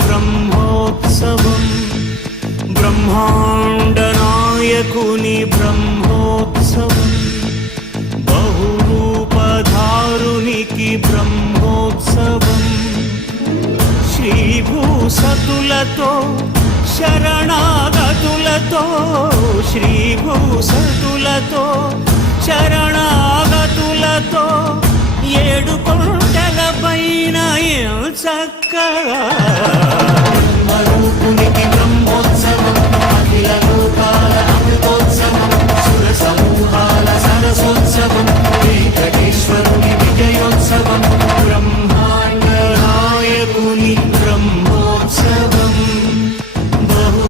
బ్రహ్మోత్సవం బ్రహ్మాండ నాయకుని బ్రహ్మోత్సవం బహురూపధారునికి బ్రహ్మోత్సవం శ్రీభూసతులతో శరణాగతులతో శ్రీభూసతులతో శరణాగతులతో 7 కొండల పైన చక్కగా బ్రహ్మరూపునికి